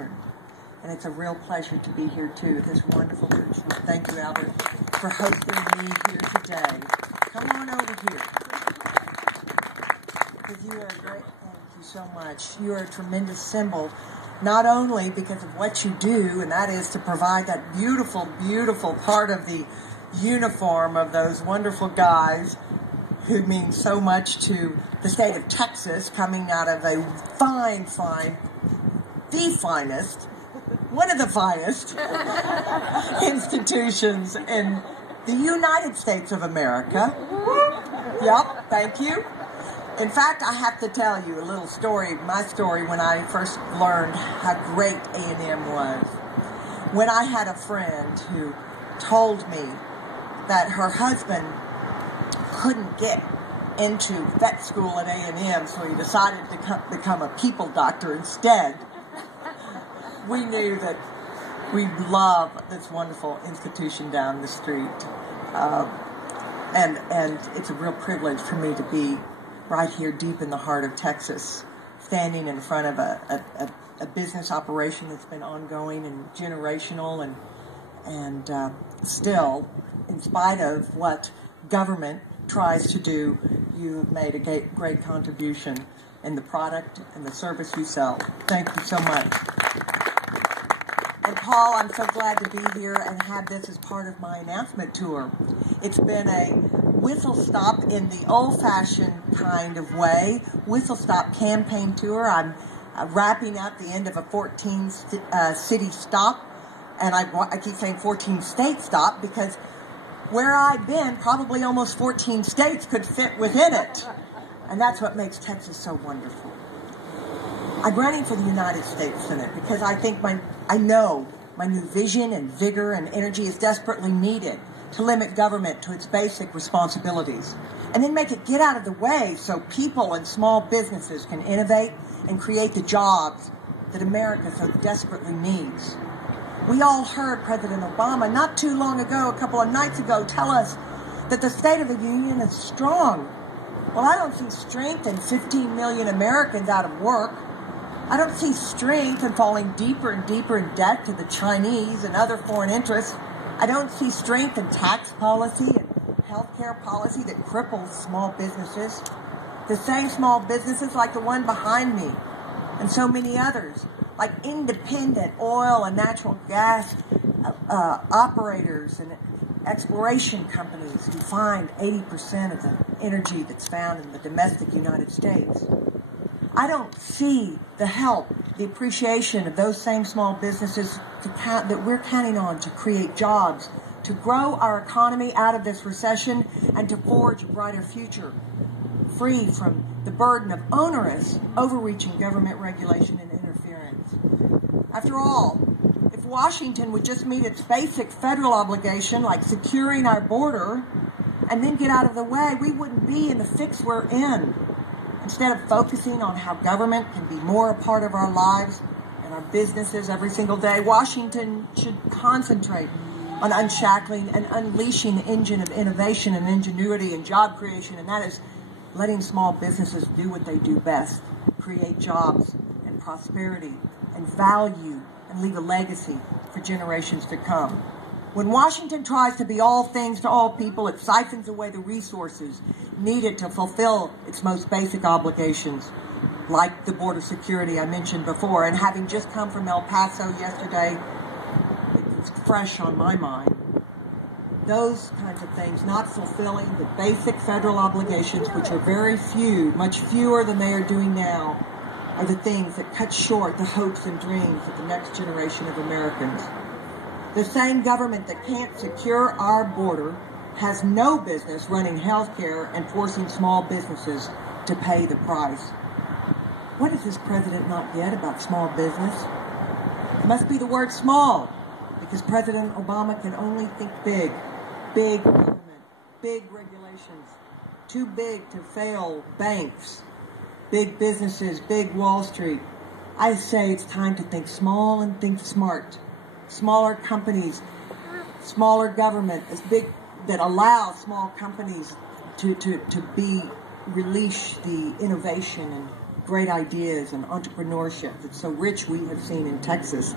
And it's a real pleasure to be here, too, this wonderful group. So thank you, Albert, for hosting me here today. Come on over here. Because you are a great, thank you so much. You are a tremendous symbol, not only because of what you do, and that is to provide that beautiful, beautiful part of the uniform of those wonderful guys who mean so much to the state of Texas, coming out of a fine, the finest, one of the finest institutions in the United States of America. Yep, thank you. In fact, I have to tell you a little story, my story, when I first learned how great A&M was. When I had a friend who told me that her husband couldn't get into vet school at A&M, so he decided to become a people doctor instead. We knew that we love this wonderful institution down the street. And it's a real privilege for me to be right here deep in the heart of Texas, standing in front of a business operation that's been ongoing and generational and still, in spite of what government tries to do, you have made a great contribution in the product and the service you sell. Thank you so much. And Paul, I'm so glad to be here and have this as part of my announcement tour. It's been a whistle-stop in the old-fashioned kind of way, whistle-stop campaign tour. I'm wrapping up the end of a 14-city stop, and I keep saying 14-state stop because where I've been, probably almost 14 states could fit within it. And that's what makes Texas so wonderful. I'm running for the United States Senate because I know my new vision and vigor and energy is desperately needed to limit government to its basic responsibilities and then make it get out of the way so people and small businesses can innovate and create the jobs that America so desperately needs. We all heard President Obama not too long ago, a couple of nights ago, tell us that the State of the Union is strong. Well, I don't see strength in 15 million Americans out of work. I don't see strength in falling deeper and deeper in debt to the Chinese and other foreign interests. I don't see strength in tax policy and healthcare policy that cripples small businesses. The same small businesses like the one behind me and so many others, like independent oil and natural gas operators and exploration companies who find 80% of the energy that's found in the domestic United States. I don't see the help, the appreciation of those same small businesses that we're counting on to create jobs, to grow our economy out of this recession, and to forge a brighter future, free from the burden of onerous, overreaching government regulation and interference. After all, if Washington would just meet its basic federal obligation, like securing our border, and then get out of the way, we wouldn't be in the fix we're in. Instead of focusing on how government can be more a part of our lives and our businesses every single day, Washington should concentrate on unshackling and unleashing the engine of innovation and ingenuity and job creation, and that is letting small businesses do what they do best, create jobs and prosperity and value and leave a legacy for generations to come. When Washington tries to be all things to all people, it siphons away the resources needed to fulfill its most basic obligations, like the border security I mentioned before. And having just come from El Paso yesterday, it's fresh on my mind. Those kinds of things, not fulfilling the basic federal obligations, which are very few, much fewer than they are doing now, are the things that cut short the hopes and dreams of the next generation of Americans. The same government that can't secure our border has no business running health care and forcing small businesses to pay the price. What does this president not get about small business? It must be the word small, because President Obama can only think big. Big government, big regulations, too big to fail banks, big businesses, big Wall Street. I say it's time to think small and think smart. Smaller companies, smaller government, as big, that allow small companies to release the innovation and great ideas and entrepreneurship that's so rich we have seen in Texas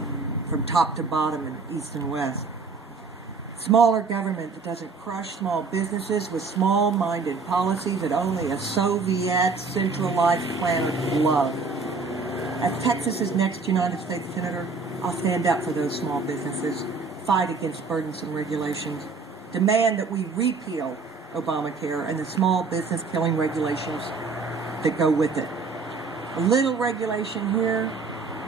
from top to bottom in East and West. Smaller government that doesn't crush small businesses with small-minded policies that only a Soviet centralized planner could love. As Texas's next United States Senator, I'll stand up for those small businesses, fight against burdensome regulations, demand that we repeal Obamacare and the small business killing regulations that go with it. A little regulation here,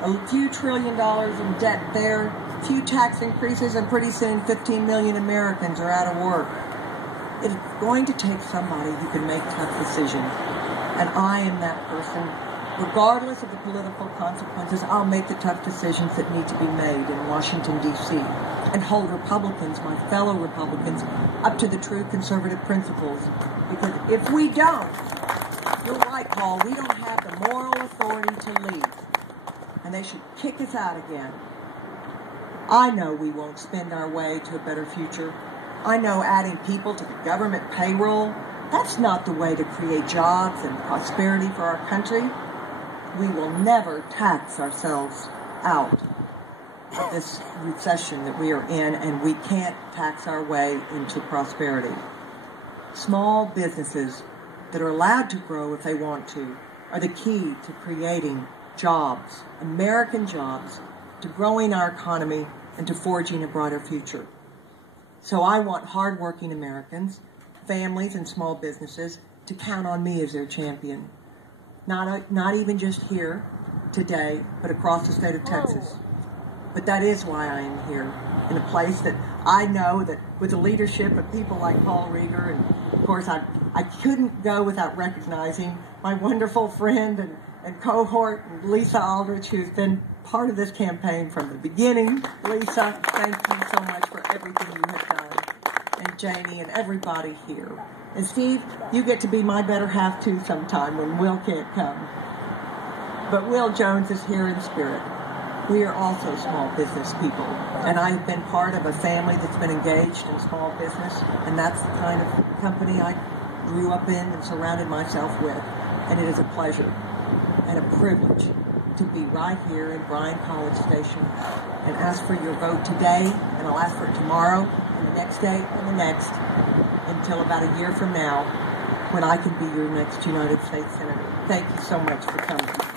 a few $1 trillion in debt there, a few tax increases, and pretty soon 15 million Americans are out of work. It's going to take somebody who can make tough decisions, and I am that person. Regardless of the political consequences, I'll make the tough decisions that need to be made in Washington, D.C., and hold Republicans, my fellow Republicans, up to the true conservative principles. Because if we don't, you're right, Paul, we don't have the moral authority to lead. And they should kick us out again. I know we won't spend our way to a better future. I know adding people to the government payroll, that's not the way to create jobs and prosperity for our country. We will never tax ourselves out of this recession that we are in, and we can't tax our way into prosperity. Small businesses that are allowed to grow if they want to are the key to creating jobs, American jobs, to growing our economy and to forging a brighter future. So I want hardworking Americans, families and small businesses to count on me as their champion. Not even just here today, but across the state of Texas. But that is why I am here, in a place that I know that with the leadership of people like Paul Rieger, and of course I couldn't go without recognizing my wonderful friend and cohort, Lisa Aldrich, who's been part of this campaign from the beginning. Lisa, thank you so much for everything you have done. And Janie and everybody here. And Steve, you get to be my better half too sometime when Will can't come. But Will Jones is here in spirit. We are also small business people. And I've been part of a family that's been engaged in small business. And that's the kind of company I grew up in and surrounded myself with. And it is a pleasure and a privilege to be right here in Bryan College Station and ask for your vote today, and I'll ask for it tomorrow, and the next day, and the next, until about a year from now, when I can be your next United States Senator. Thank you so much for coming.